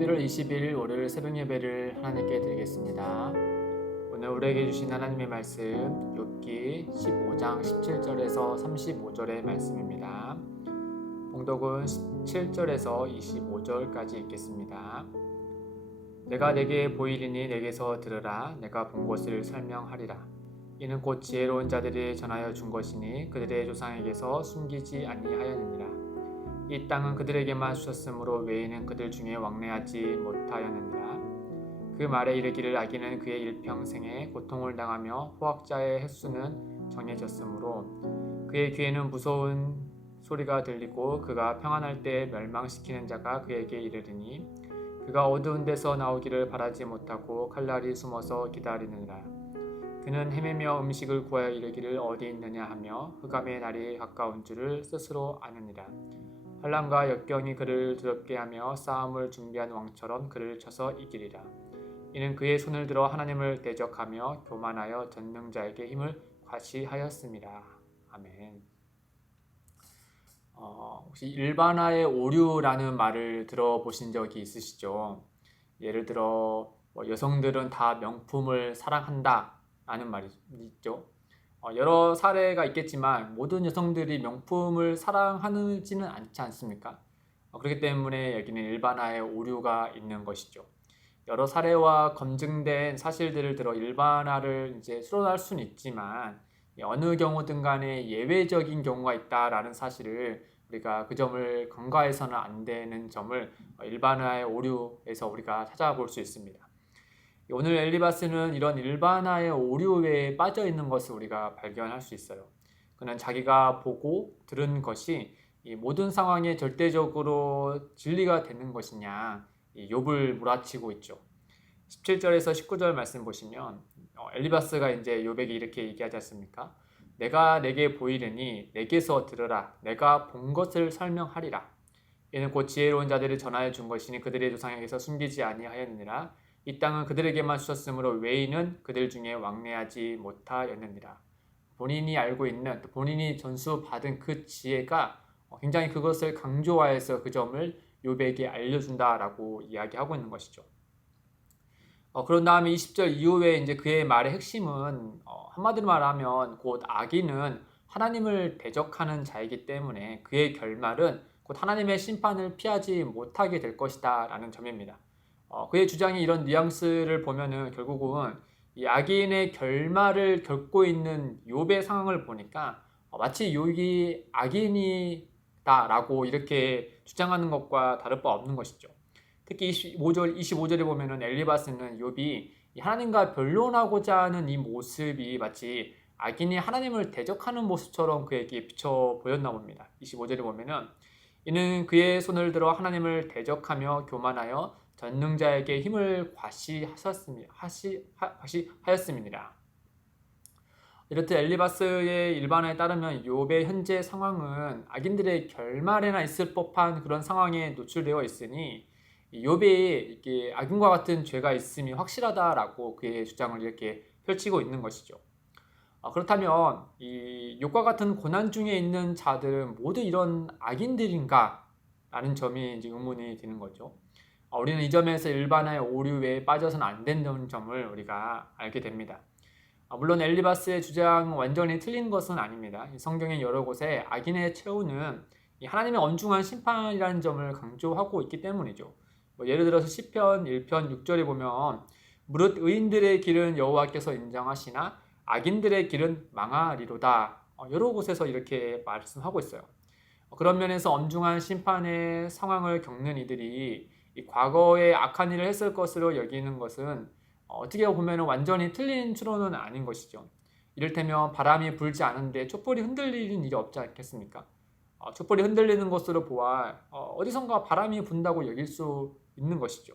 11월 20일 월요일 새벽 예배를 하나님께 드리겠습니다. 오늘 우리에게 주신 하나님의 말씀 욥기 15장 17절에서 35절의 말씀입니다. 봉독은 17절에서 25절까지 읽겠습니다. 내가 내게 보이리니 내게서 들으라. 내가 본 것을 설명하리라. 이는 곧 지혜로운 자들이 전하여 준 것이니 그들의 조상에게서 숨기지 아니하였느니라. 이 땅은 그들에게만 주셨으므로 외인은 그들 중에 왕래하지 못하였느니라. 그 말에 이르기를 악인은 그의 일평생에 고통을 당하며 포악자의 횟수는 정해졌으므로 그의 귀에는 무서운 소리가 들리고 그가 평안할 때 멸망시키는 자가 그에게 이르리니 그가 어두운 데서 나오기를 바라지 못하고 칼날이 숨어서 기다리느니라. 그는 헤매며 음식을 구하여 이르기를 어디 있느냐 하며 흑암의 날이 가까운 줄을 스스로 아느니라. 환난과 역경이 그를 두렵게 하며 싸움을 준비한 왕처럼 그를 쳐서 이기리라. 이는 그의 손을 들어 하나님을 대적하며 교만하여 전능자에게 힘을 과시하였습니다. 아멘. 혹시 일반화의 오류라는 말을 들어보신 적이 있으시죠? 예를 들어 여성들은 다 명품을 사랑한다 라는 말이 있죠. 여러 사례가 있겠지만 모든 여성들이 명품을 사랑하지는 않지 않습니까? 그렇기 때문에 여기는 일반화의 오류가 있는 것이죠. 여러 사례와 검증된 사실들을 들어 일반화를 이제 수론할 수는 있지만 어느 경우든 간에 예외적인 경우가 있다라는 사실을 우리가 그 점을 간과해서는 안 되는 점을 일반화의 오류에서 우리가 찾아볼 수 있습니다. 오늘 엘리바스는 이런 일반화의 오류에 빠져 있는 것을 우리가 발견할 수 있어요. 그는 자기가 보고 들은 것이 이 모든 상황에 절대적으로 진리가 되는 것이냐 욥을 몰아치고 있죠. 17절에서 19절 말씀 보시면 엘리바스가 이제 욥에게 이렇게 얘기하지 않습니까? 내가 내게 보이려니 내게서 들으라. 내가 본 것을 설명하리라. 이는 곧 지혜로운 자들이 전하여 준 것이니 그들의 조상에게서 숨기지 아니하였느니라. 이 땅은 그들에게만 주셨으므로 외인은 그들 중에 왕래하지 못하였느니라. 본인이 알고 있는 본인이 전수받은 그 지혜가 굉장히 그것을 강조하여서 그 점을 욥에게 알려준다라고 이야기하고 있는 것이죠. 그런 다음에 20절 이후에 이제 그의 말의 핵심은 한마디로 말하면 곧 악인은 하나님을 대적하는 자이기 때문에 그의 결말은 곧 하나님의 심판을 피하지 못하게 될 것이다 라는 점입니다. 그의 주장이 이런 뉘앙스를 보면은 결국은 이 악인의 결말을 겪고 있는 욥의 상황을 보니까 마치 욥이 악인이다라고 이렇게 주장하는 것과 다를 바 없는 것이죠. 특히 25절에 보면은 엘리바스는 욥이 하나님과 변론하고자 하는 이 모습이 마치 악인이 하나님을 대적하는 모습처럼 그에게 비쳐 보였나 봅니다. 25절에 보면은 이는 그의 손을 들어 하나님을 대적하며 교만하여 전능자에게 힘을 과시하였음이니라. 이렇듯 엘리바스의 일반화에 따르면 욥의 현재 상황은 악인들의 결말에나 있을 법한 그런 상황에 노출되어 있으니 욥이 이렇게 악인과 같은 죄가 있음이 확실하다라고 그의 주장을 이렇게 펼치고 있는 것이죠. 그렇다면 이 욥과 같은 고난 중에 있는 자들은 모두 이런 악인들인가? 라는 점이 이제 의문이 드는 거죠. 우리는 이 점에서 일반화의 오류에 빠져서는 안 된다는 점을 우리가 알게 됩니다. 물론 엘리바스의 주장은 완전히 틀린 것은 아닙니다. 성경의 여러 곳에 악인의 최후는 하나님의 엄중한 심판이라는 점을 강조하고 있기 때문이죠. 예를 들어서 시편 1편 6절에 보면 무릇 의인들의 길은 여호와께서 인정하시나 악인들의 길은 망하리로다. 여러 곳에서 이렇게 말씀하고 있어요. 그런 면에서 엄중한 심판의 상황을 겪는 이들이 이 과거에 악한 일을 했을 것으로 여기는 것은 어떻게 보면 완전히 틀린 추론은 아닌 것이죠. 이를테면 바람이 불지 않은데 촛불이 흔들리는 일이 없지 않겠습니까? 촛불이 흔들리는 것으로 보아 어디선가 바람이 분다고 여길 수 있는 것이죠.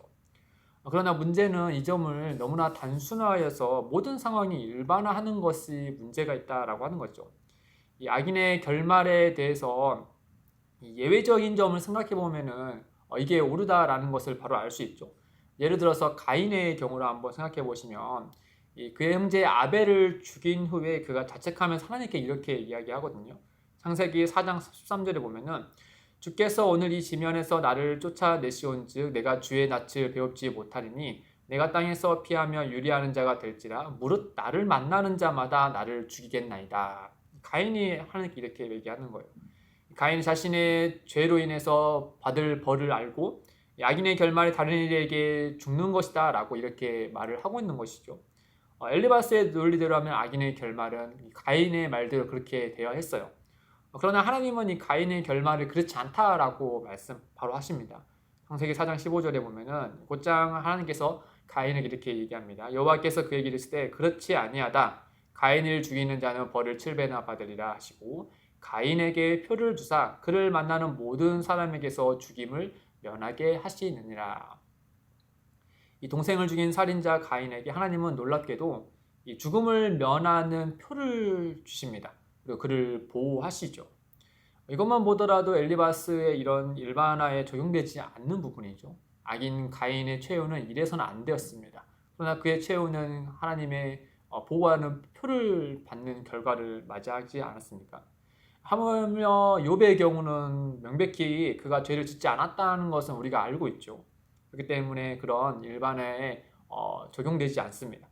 그러나 문제는 이 점을 너무나 단순화하여서 모든 상황이 일반화하는 것이 문제가 있다라고 하는 거죠. 이 악인의 결말에 대해서 예외적인 점을 생각해 보면은 이게 옳다라는 것을 바로 알 수 있죠. 예를 들어서 가인의 경우를 한번 생각해 보시면 그의 형제 아벨을 죽인 후에 그가 자책하면서 하나님께 이렇게 이야기하거든요. 창세기 4장 13절에 보면은 주께서 오늘 이 지면에서 나를 쫓아내시온즉 내가 주의 낯을 배웁지 못하리니 내가 땅에서 피하며 유리하는 자가 될지라 무릇 나를 만나는 자마다 나를 죽이겠나이다. 가인이 하나님께 이렇게 얘기하는 거예요. 가인이 자신의 죄로 인해서 받을 벌을 알고 악인의 결말이 다른 이에게 죽는 것이다 라고 이렇게 말을 하고 있는 것이죠. 엘리바스의 논리대로 하면 악인의 결말은 가인의 말대로 그렇게 되어야 했어요. 그러나 하나님은 이 가인의 결말을 그렇지 않다라고 말씀 바로 하십니다. 창세기 4장 15절에 보면은 곧장 하나님께서 가인에게 이렇게 얘기합니다. 여호와께서 그에게 이르시되 그렇지 아니하다. 가인을 죽이는 자는 벌을 7배나 받으리라 하시고 가인에게 표를 주사 그를 만나는 모든 사람에게서 죽임을 면하게 하시느니라. 이 동생을 죽인 살인자 가인에게 하나님은 놀랍게도 이 죽음을 면하는 표를 주십니다. 그리고 그를 보호하시죠. 이것만 보더라도 엘리바스의 이런 일반화에 적용되지 않는 부분이죠. 악인 가인의 최후는 이래서는 안 되었습니다. 그러나 그의 최후는 하나님의 보호하는 표를 받는 결과를 맞이하지 않았습니까? 하물며 욥의 경우는 명백히 그가 죄를 짓지 않았다는 것은 우리가 알고 있죠. 그렇기 때문에 그런 일반화에 적용되지 않습니다.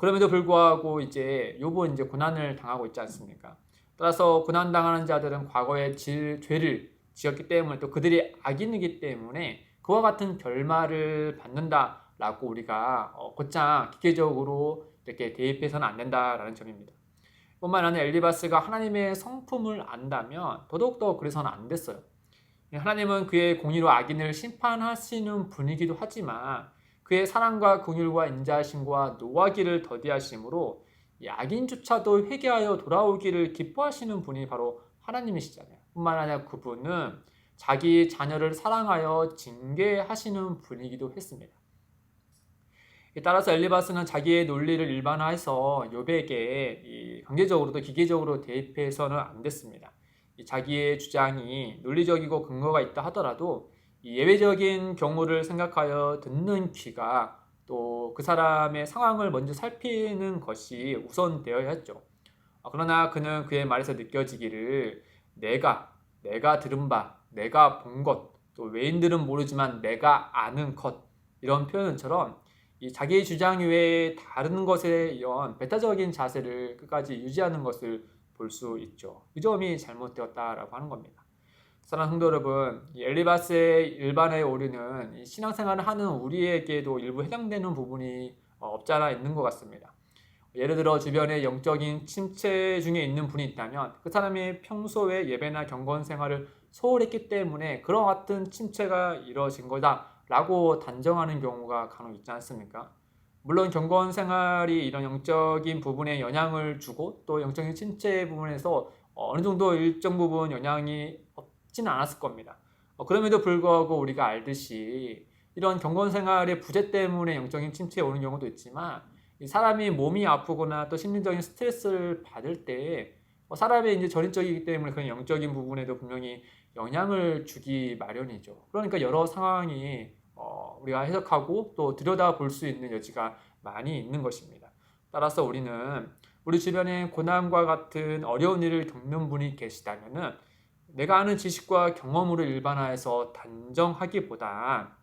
그럼에도 불구하고 이제 욥은 이제 고난을 당하고 있지 않습니까? 따라서 고난 당하는 자들은 과거에 죄를 지었기 때문에 또 그들이 악인이기 때문에 그와 같은 결말을 받는다라고 우리가 곧장 기계적으로 이렇게 대입해서는 안 된다라는 점입니다. 뿐만 아니라 엘리바스가 하나님의 성품을 안다면 더더욱더 그래서는 안 됐어요. 하나님은 그의 공의로 악인을 심판하시는 분이기도 하지만 그의 사랑과 긍휼과 인자하심과 노하기를 더디하심으로 이 악인조차도 회개하여 돌아오기를 기뻐하시는 분이 바로 하나님이시잖아요. 뿐만 아니라 그분은 자기 자녀를 사랑하여 징계하시는 분이기도 했습니다. 따라서 엘리바스는 자기의 논리를 일반화해서 욥에게 강제적으로도 기계적으로 대입해서는 안 됐습니다. 자기의 주장이 논리적이고 근거가 있다 하더라도 예외적인 경우를 생각하여 듣는 귀가 또 그 사람의 상황을 먼저 살피는 것이 우선되어야 했죠. 그러나 그는 그의 말에서 느껴지기를 내가 들은 바, 내가 본 것, 또 외인들은 모르지만 내가 아는 것 이런 표현처럼 이 자기의 주장 외에 다른 것에 이런 배타적인 자세를 끝까지 유지하는 것을 볼 수 있죠. 이 점이 잘못되었다라고 하는 겁니다. 사랑하는 성도 여러분, 엘리바스의 일반화에 오류는 신앙생활을 하는 우리에게도 일부 해당되는 부분이 없지 않아 있는 것 같습니다. 예를 들어 주변에 영적인 침체 중에 있는 분이 있다면 그 사람이 평소에 예배나 경건 생활을 소홀했기 때문에 그런 같은 침체가 이루어진 거다라고 단정하는 경우가 간혹 있지 않습니까? 물론 경건 생활이 이런 영적인 부분에 영향을 주고 또 영적인 침체 부분에서 어느 정도 일정 부분 영향이 없지는 않았을 겁니다. 그럼에도 불구하고 우리가 알듯이 이런 경건 생활의 부재 때문에 영적인 침체에 오는 경우도 있지만 사람이 몸이 아프거나 또 심리적인 스트레스를 받을 때 사람의 이제 전인적이기 때문에 그런 영적인 부분에도 분명히 영향을 주기 마련이죠. 그러니까 여러 상황이 우리가 해석하고 또 들여다볼 수 있는 여지가 많이 있는 것입니다. 따라서 우리는 우리 주변에 고난과 같은 어려운 일을 겪는 분이 계시다면은 내가 아는 지식과 경험으로 일반화해서 단정하기보다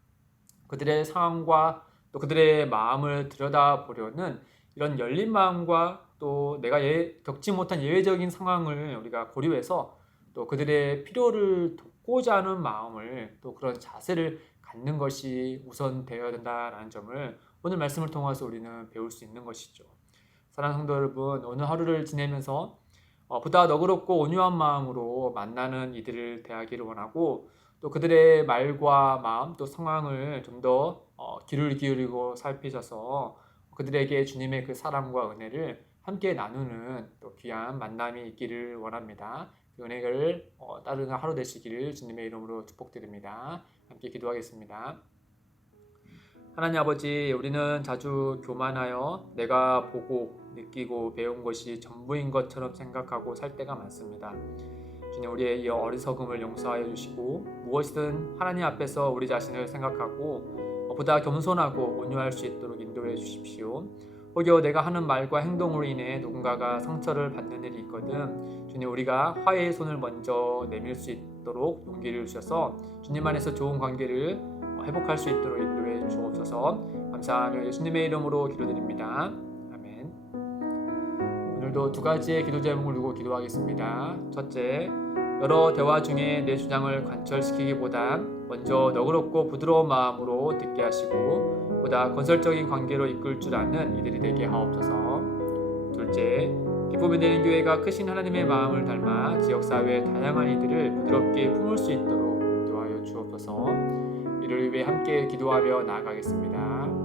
그들의 상황과 또 그들의 마음을 들여다보려는 이런 열린 마음과 또 내가 겪지 못한 예외적인 상황을 우리가 고려해서 또 그들의 필요를 돕고자 하는 마음을 또 그런 자세를 갖는 것이 우선되어야 된다라는 점을 오늘 말씀을 통해서 우리는 배울 수 있는 것이죠. 사랑하는 성도 여러분, 오늘 하루를 지내면서 보다 너그럽고 온유한 마음으로 만나는 이들을 대하기를 원하고 또 그들의 말과 마음 또 상황을 좀 더 귀를 기울이고 살피셔서 그들에게 주님의 그 사랑과 은혜를 함께 나누는 또 귀한 만남이 있기를 원합니다. 그 은혜를 따르는 하루 되시기를 주님의 이름으로 축복드립니다. 함께 기도하겠습니다. 하나님 아버지, 우리는 자주 교만하여 내가 보고 느끼고 배운 것이 전부인 것처럼 생각하고 살 때가 많습니다. 주님, 우리의 이 어리석음을 용서하여 주시고 무엇이든 하나님 앞에서 우리 자신을 생각하고 보다 겸손하고 온유할 수 있도록 인도해 주십시오. 혹여 내가 하는 말과 행동으로 인해 누군가가 상처를 받는 일이 있거든 주님 우리가 화해의 손을 먼저 내밀 수 있도록 용기를 주셔서 주님 안에서 좋은 관계를 회복할 수 있도록 인도해 주옵소서. 감사하며 예수님의 이름으로 기도드립니다. 아멘. 오늘도 두 가지의 기도 제목을 두고 기도하겠습니다. 첫째, 여러 대화 중에 내 주장을 관철시키기보단 먼저 너그럽고 부드러운 마음으로 듣게 하시고 보다 건설적인 관계로 이끌 줄 아는 이들이 되게 하옵소서. 둘째, 기쁨이 되는 교회가 크신 하나님의 마음을 닮아 지역사회의 다양한 이들을 부드럽게 품을 수 있도록 인도하여 주옵소서. 이를 위해 함께 기도하며 나아가겠습니다.